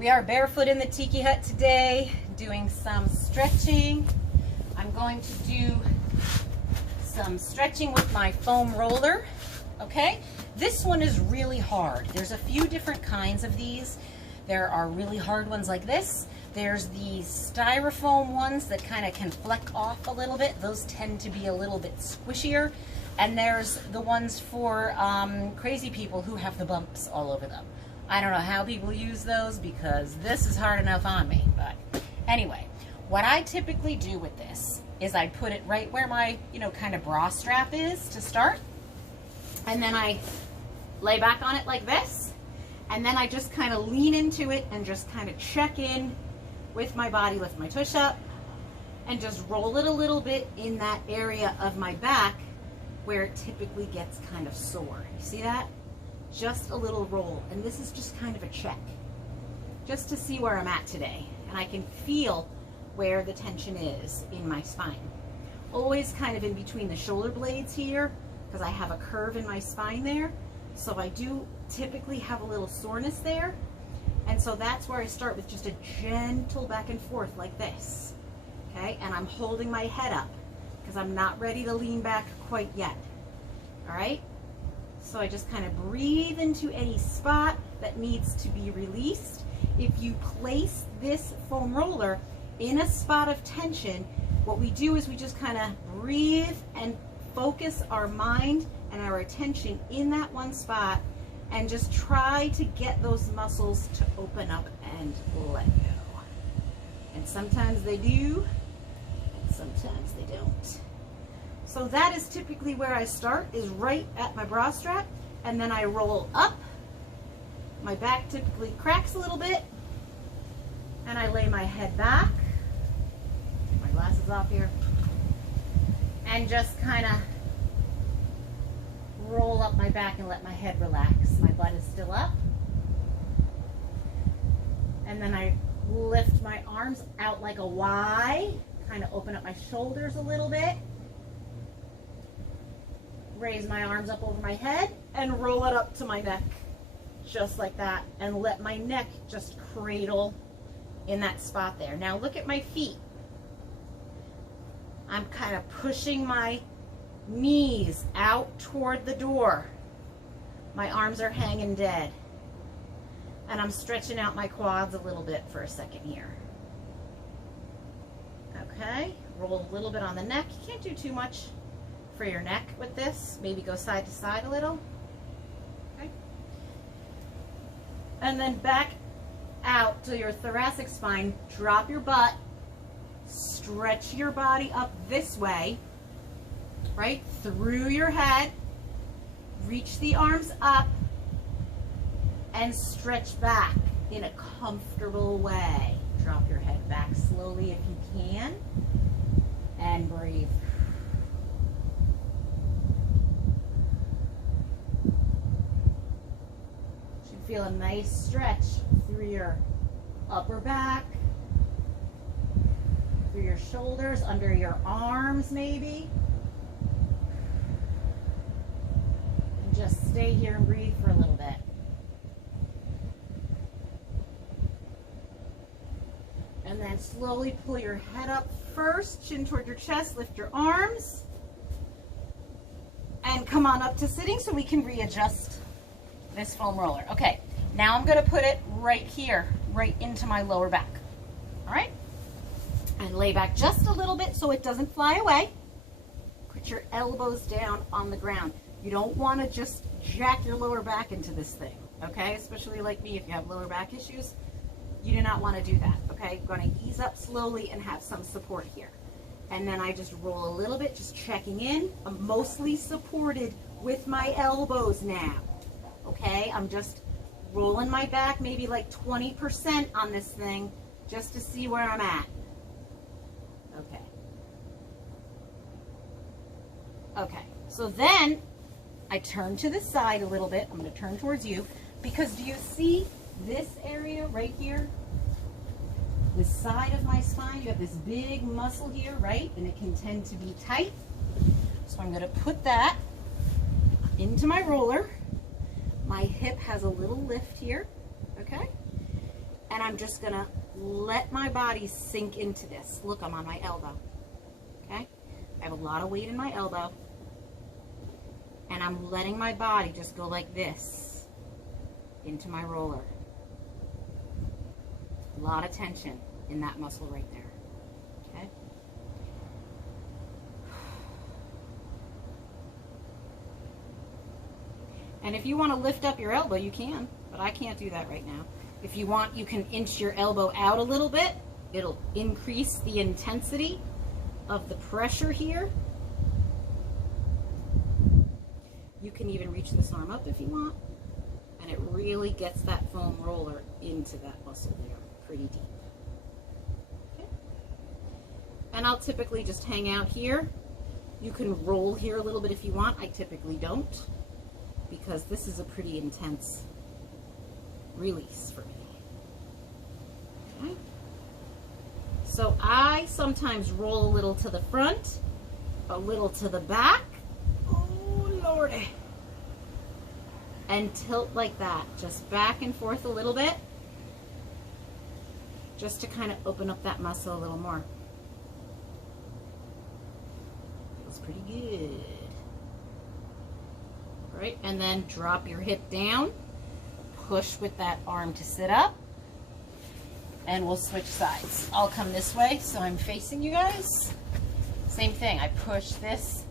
We are barefoot in the tiki hut today, doing some stretching. I'm going to do some stretching with my foam roller, okay? This one is really hard. There's a few different kinds of these. There are really hard ones like this. There's the styrofoam ones that kind of can fleck off a little bit. Those tend to be a little bit squishier. And there's the ones for crazy people who have the bumps all over them. I don't know how people use those because this is hard enough on me. But anyway, what I typically do with this is I put it right where my, kind of bra strap is to start. And then I lay back on it like this. And then I just kind of lean into it and just kind of check in with my body, lift my tush up, and just roll it a little bit in that area of my back where it typically gets kind of sore. You see that? Just a little roll. And this is just kind of a check, just to see where I'm at today. And I can feel where the tension is in my spine. Always kind of in between the shoulder blades here, because I have a curve in my spine there. So I do typically have a little soreness there. And so that's where I start with just a gentle back and forth like this. Okay, and I'm holding my head up because I'm not ready to lean back quite yet. All right, so I just kind of breathe into any spot that needs to be released. If you place this foam roller in a spot of tension, what we do is we just kind of breathe and focus our mind and our attention in that one spot and just try to get those muscles to open up and let go. And sometimes they do, and sometimes they don't. So that is typically where I start, is right at my bra strap, and then I roll up. My back typically cracks a little bit, and I lay my head back. Take my glasses off here. And just kind of roll up my back and let my head relax. My butt is still up. And then I lift my arms out like a Y, kind of open up my shoulders a little bit. Raise my arms up over my head and roll it up to my neck, just like that, and let my neck just cradle in that spot there. Now look at my feet. I'm kind of pushing my knees out toward the door. My arms are hanging dead. And I'm stretching out my quads a little bit for a second here. Okay, roll a little bit on the neck. You can't do too much for your neck with this. Maybe go side to side a little. Okay. And then back out to your thoracic spine. Drop your butt. Stretch your body up this way, right through your head. Reach the arms up and stretch back in a comfortable way. Drop your head back slowly if you can, and breathe. Should feel a nice stretch through your upper back, through your shoulders, under your arms maybe. And just stay here and breathe for a little bit. And then slowly pull your head up first, chin toward your chest, lift your arms, and come on up to sitting so we can readjust this foam roller. Okay, now I'm going to put it right here, right into my lower back. All right? And lay back just a little bit so it doesn't fly away. Put your elbows down on the ground. You don't want to just jack your lower back into this thing, okay? Especially like me, if you have lower back issues, you do not want to do that, okay? Going to ease up slowly and have some support here. And then I just roll a little bit, just checking in. I'm mostly supported with my elbows now, okay? I'm just rolling my back maybe like 20% on this thing just to see where I'm at. Okay. Okay, so then I turn to the side a little bit. I'm going to turn towards you because do you see this area right here? The side of my spine, you have this big muscle here, right? And it can tend to be tight. So I'm going to put that into my roller. My hip has a little lift here, okay? And I'm just gonna let my body sink into this. Look, I'm on my elbow, okay? I have a lot of weight in my elbow, and I'm letting my body just go like this into my roller. A lot of tension in that muscle right there, okay? And if you want to lift up your elbow, you can, but I can't do that right now. If you want, you can inch your elbow out a little bit. It'll increase the intensity of the pressure here. You can even reach this arm up if you want, and it really gets that foam roller into that muscle there pretty deep. Okay. And I'll typically just hang out here. You can roll here a little bit if you want. I typically don't, because this is a pretty intense release for me. Okay. So I sometimes roll a little to the front, a little to the back, oh lordy, and tilt like that, just back and forth a little bit, just to kind of open up that muscle a little more. Feels pretty good. All right, and then drop your hip down. Push with that arm to sit up, and we'll switch sides. I'll come this way so I'm facing you guys. Same thing, I push this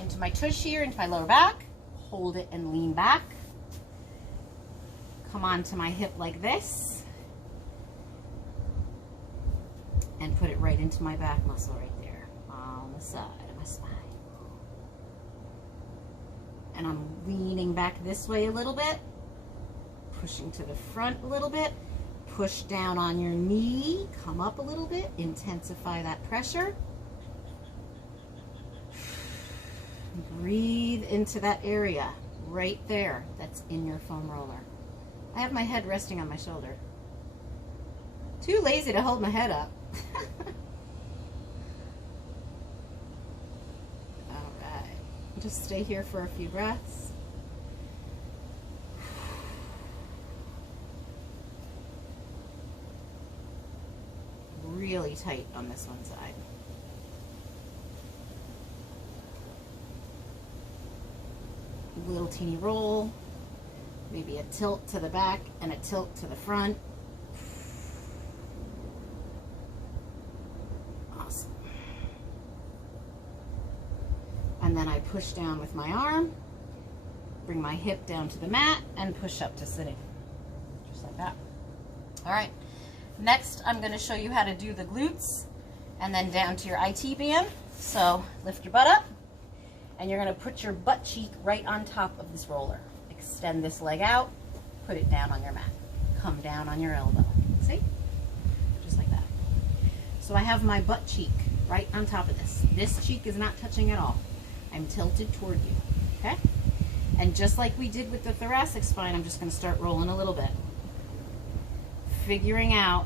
into my tush here, into my lower back, hold it and lean back. Come onto my hip like this, and put it right into my back muscle right there on the side of my spine. And I'm leaning back this way a little bit, pushing to the front a little bit, push down on your knee, come up a little bit, intensify that pressure. Breathe into that area right there that's in your foam roller. I have my head resting on my shoulder. Too lazy to hold my head up. All right, just stay here for a few breaths. Really tight on this one side. Little teeny roll, maybe a tilt to the back and a tilt to the front. Awesome. And then I push down with my arm, bring my hip down to the mat, and push up to sitting, just like that. All right. Next, I'm going to show you how to do the glutes and then down to your IT band. So lift your butt up, and you're going to put your butt cheek right on top of this roller. Extend this leg out, put it down on your mat. Come down on your elbow. See? Just like that. So I have my butt cheek right on top of this. This cheek is not touching at all. I'm tilted toward you. Okay? And just like we did with the thoracic spine, I'm just going to start rolling a little bit. Figuring out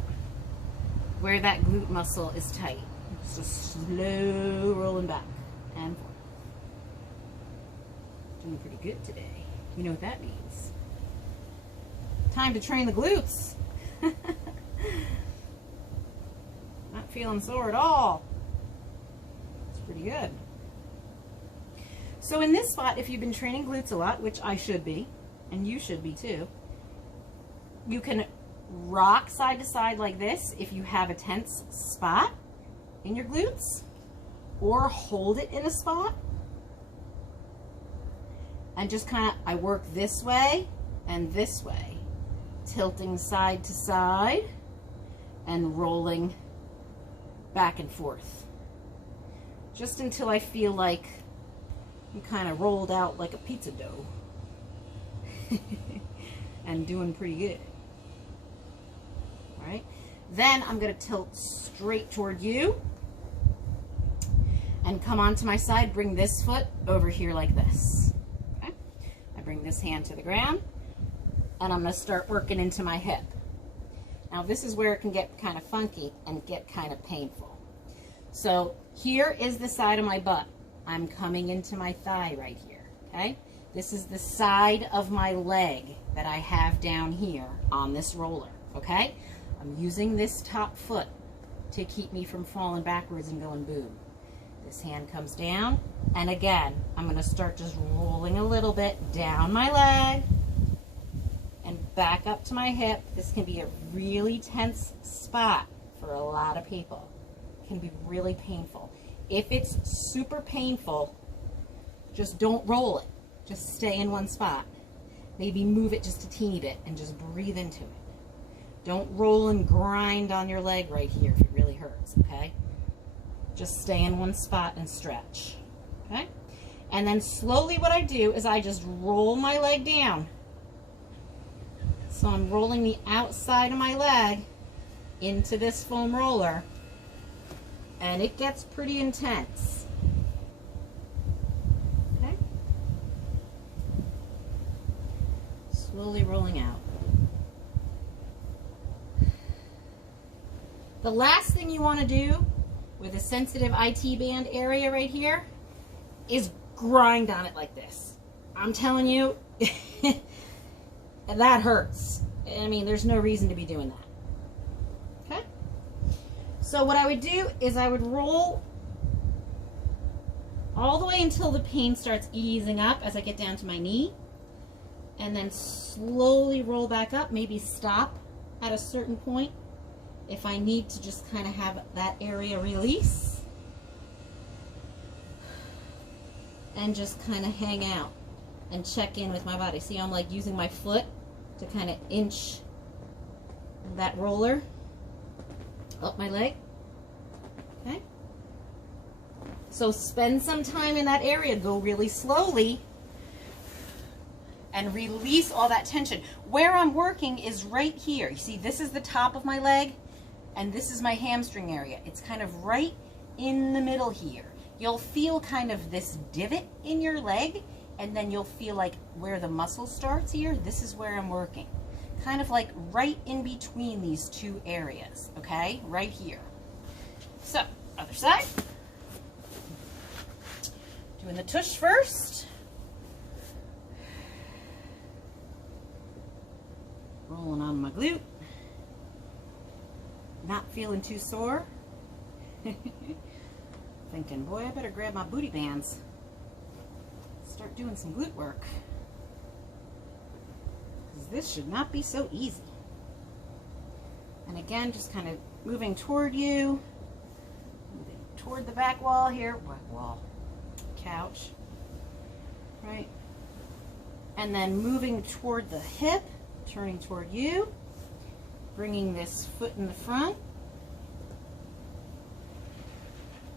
where that glute muscle is tight. Just a slow rolling back and forth. Doing pretty good today. You know what that means. Time to train the glutes. Not feeling sore at all. It's pretty good. So in this spot, if you've been training glutes a lot, which I should be, and you should be too, you can rock side to side like this if you have a tense spot in your glutes, or hold it in a spot and just kind of, I work this way and this way, tilting side to side and rolling back and forth, just until I feel like I'm kind of rolled out like a pizza dough and doing pretty good. All right, then I'm going to tilt straight toward you and come onto my side, bring this foot over here like this. Okay? I bring this hand to the ground, and I'm going to start working into my hip. Now this is where it can get kind of funky and get kind of painful. So here is the side of my butt. I'm coming into my thigh right here, okay? This is the side of my leg that I have down here on this roller, okay? I'm using this top foot to keep me from falling backwards and going boom. This hand comes down, and again, I'm going to start just rolling a little bit down my leg and back up to my hip. This can be a really tense spot for a lot of people. It can be really painful. If it's super painful, just don't roll it. Just stay in one spot. Maybe move it just a teeny bit and just breathe into it. Don't roll and grind on your leg right here if it really hurts, okay? Just stay in one spot and stretch, okay? And then slowly what I do is I just roll my leg down. So I'm rolling the outside of my leg into this foam roller, and it gets pretty intense. Okay? Slowly rolling out. The last thing you want to do with a sensitive IT band area right here is grind on it like this. I'm telling you, that hurts. I mean, there's no reason to be doing that. Okay? So what I would do is I would roll all the way until the pain starts easing up as I get down to my knee, and then slowly roll back up, maybe stop at a certain point if I need to just kind of have that area release, and just kind of hang out and check in with my body. See, I'm like using my foot to kind of inch that roller up my leg. Okay? So spend some time in that area. Go really slowly and release all that tension. Where I'm working is right here. You see, this is the top of my leg, and this is my hamstring area. It's kind of right in the middle here. You'll feel kind of this divot in your leg, and then you'll feel like where the muscle starts here, this is where I'm working. Kind of like right in between these two areas, okay? Right here. So, other side. Doing the tush first. Rolling on my glute. Not feeling too sore. Thinking, boy, I better grab my booty bands. Start doing some glute work. Because this should not be so easy. And again, just kind of moving toward you. Moving toward the back wall here. Back wall. Couch. Right? And then moving toward the hip. Turning toward you. Bringing this foot in the front.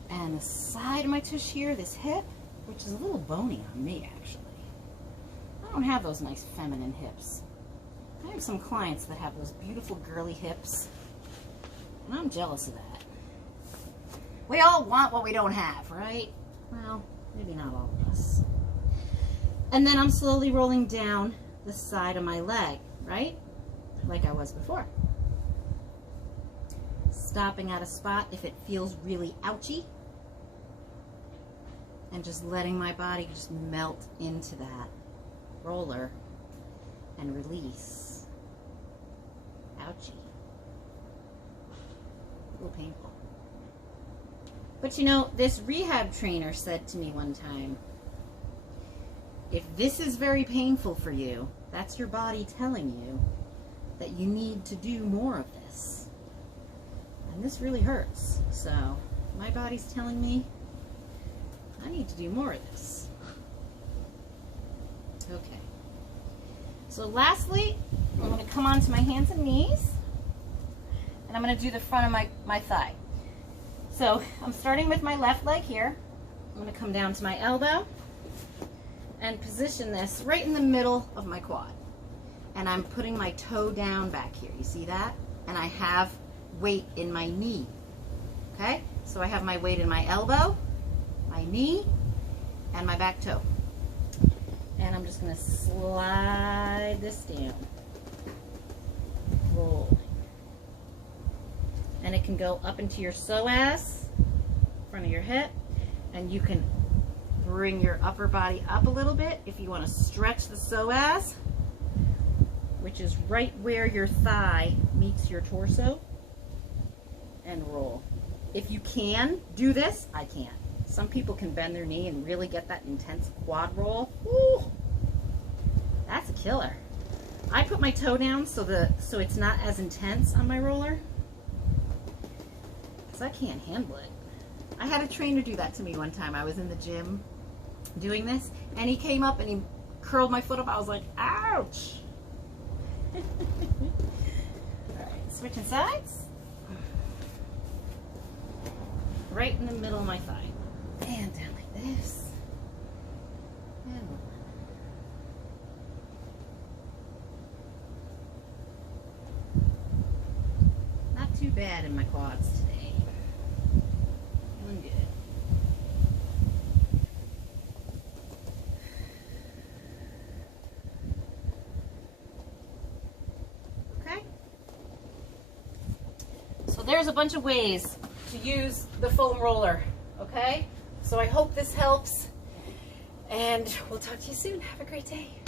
And the side of my tush here, this hip, which is a little bony on me, actually. I don't have those nice feminine hips. I have some clients that have those beautiful girly hips, and I'm jealous of that. We all want what we don't have, right? Well, maybe not all of us. And then I'm slowly rolling down the side of my leg, right? Like I was before. Stopping at a spot if it feels really ouchy. And just letting my body just melt into that roller and release. Ouchie. A little painful. But you know, this rehab trainer said to me one time, if this is very painful for you, that's your body telling you that you need to do more of this. And this really hurts. So my body's telling me I need to do more of this. Okay. So lastly, I'm going to come onto my hands and knees, and I'm going to do the front of my thigh. So I'm starting with my left leg here. I'm going to come down to my elbow and position this right in the middle of my quad. And I'm putting my toe down back here. You see that? And I have weight in my knee. Okay? So I have my weight in my elbow, my knee, and my back toe. And I'm just going to slide this down. Rolling. And it can go up into your psoas, front of your hip, and you can bring your upper body up a little bit if you want to stretch the psoas, which is right where your thigh meets your torso, and roll. If you can do this, I can't. Some people can bend their knee and really get that intense quad roll. Ooh, that's a killer. I put my toe down so it's not as intense on my roller, because I can't handle it. I had a trainer do that to me one time. I was in the gym doing this, and he came up and he curled my foot up. I was like, ouch. All right, switching sides. Right in the middle of my thigh. And down like this. And one. Not too bad in my quads today. Feeling good. Okay. So there's a bunch of ways to use the foam roller, okay? So I hope this helps, and we'll talk to you soon. Have a great day.